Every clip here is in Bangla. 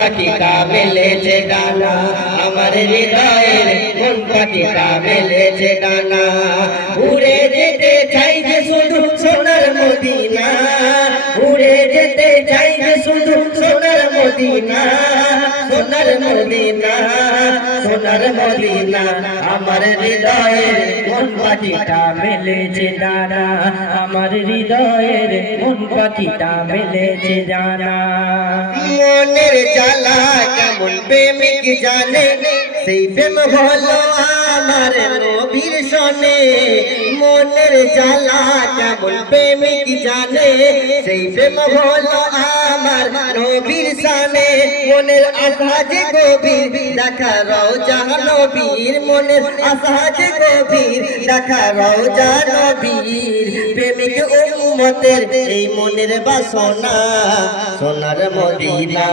পাখিটা মেলেছে ডানা, আমার হৃদয়ের মন পাখিটা মেলেছে ডানা। উড়ে যেতে চাই যে শুধু সোনার মদিনা, উড়ে যেতে চাই যে শুধু সোনার মদিনা, সোনার মদিনা, সোনার মদিনা। আমার হৃদয়ের মন পাখিটা মেলেছে ডানা, আমার হৃদয়ের মন পাখিটা মেলেছে ডানা। মনের জ্বালা কেমন প্রেমিক জানে, সেই প্রেম হলো আমার নবীর সনে। মনের জ্বালা কেমন প্রেমিক জানে, সেই প্রেম হলো আমার নবীর সনে। মনের আশা যে গভীর, দেখা রওজা নবীর, মনের আশা যে গভীর, দেখা রওজা নবীর। প্রেমিক উম্মতের এই মনের বাসনা, সোনার মদিনা।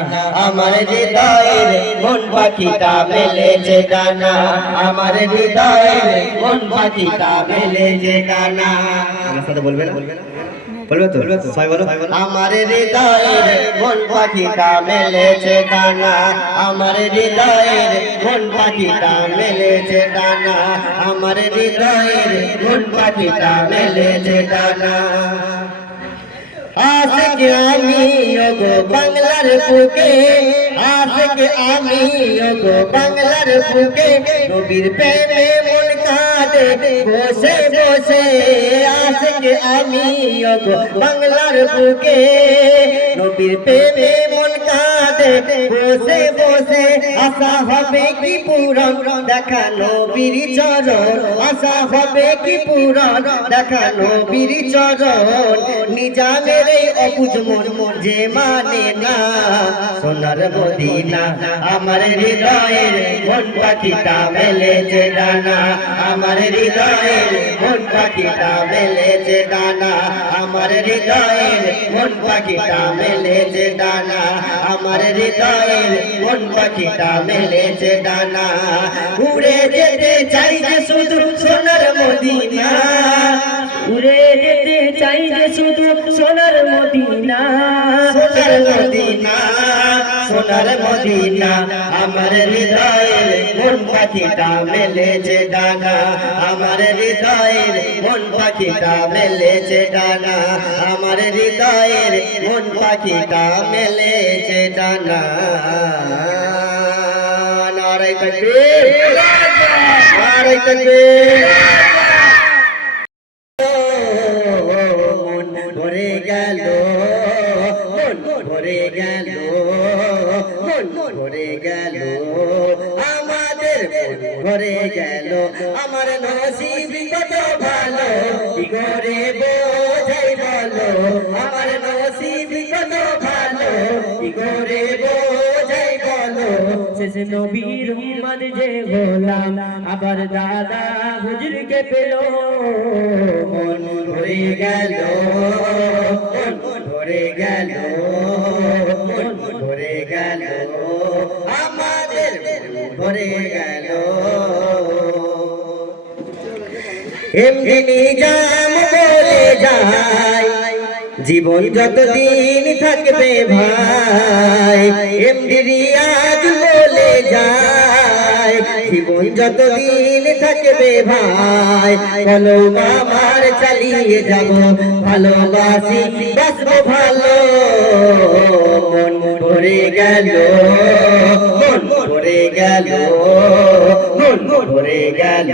আমার হৃদয়ের মন পাখিটা মেলেছে ডানা, আমার হৃদয়ের মন পাখিটা মেলেছে ডানা। আমার সাথে বলবে না? বলবে তো? সবাই বলো। আমার হৃদয়ের মন পাখিটা মেলেছে ডানা, আমার হৃদয়ের মন পাখিটা মেলেছে ডানা, আমার হৃদয়ের মন পাখিটা মেলেছে ডানা। আশিক আমি ওগো বাংলার বুকে, আশিক আমি ওগো বাংলার বুকে, নবীর প্রেমে মন কাঁদে বসে বসে। আশিক আমি ওগো বাংলার বুকে, নবীর প্রেমে মন কাঁদে বসে বসে। আশা হবে কি পূরণ, দেখা নবীর চরণ, আশা হবে কি পূরণ, দেখা নবীর চরণ। নিজামের এই অবুঝ মন যে মানে না, সোনার মদিনা। আমার হৃদয়ের মন পাখিটা মেলেছে ডানা, আমার হৃদয়ের মন পাখিটা মেলেছে ডানা, আমার হৃদয়ের মন পাখিটা মেলেছে ডানা, আমার হৃদয়ের মন পাখিটা মেলেছে ডানা। উড়ে যেতে চাই যে শুধু সোনার মদিনা, উড়ে যেতে চাই যে শুধু সোনার মদিনা, সোনার মদিনা, সোনার মদিনা। আমার হৃদয়ের মন পাখিটা মেলেছে ডানা, আমার হৃদয়ের মন পাখিটা মেলেছে ডানা, আমার হৃদয়ের মন পাখিটা মেলেছে ডানা। নারায়ে তাকবীর, নারায়ে তাকবীর। ভরে গেল, মন ভরে গেল, মন ভরে গেল, আমাদের ভরে গেল। আমার নসিব কত ভালো, কি করে বোঝাই বলো, আমার নসিব কত ভালো, কি করে বোঝাই বলো। শেষ নবীর উম্মত যে গোলাম, আবার দাদা হুজুরকে পেল। মন ভরে গেল, মন ভরে গেল, মন ভরে গেল, আমাদের ভরে গেল। এমনি নিজাম বলে যায়, জীবন যতদিন থাকবে ভাই। এমনি রিয়াজ বলে যায়, জীবন যতদিন থাকবে ভাই। কলম আমার চালিয়ে যাব, ভালোবাসি বাসবো ভালো। মন ভরে গেল, মন ভরে গেল, মন ভরে গেল,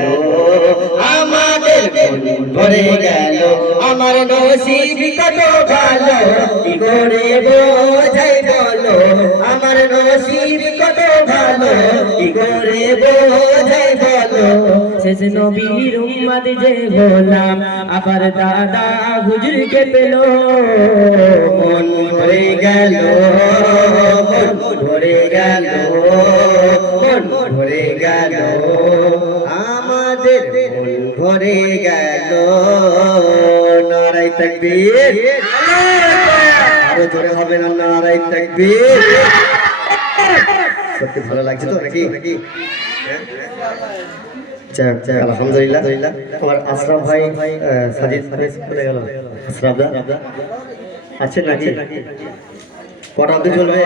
আমাদের মন ভরে গেল। আমার নসিব কত ভালো, কি করে বোঝাই বলো, আমার নসিব কত ভালো, কি করে বোঝাই বলো। শেষ নবীর উম্মত যে গোলাম, আবার দাদা হুজুরকে পেল। মন ভরে গেল, মন ভরে গেল, মন ভরে গেল, আমাদের মন ভরে গেল। নারায়ে তাকবীর, আরো জোরে হবে না? নারায়ে তাকবীর। সত্যি ভালো লাগছে তো নাকি? আলহামদুলিল্লাহ। আমার আশরাফ ভাই, সাজিদ ভাই চলে গেল। আশরাফ দা আছেন নাকি? কটা অবধি চলবে?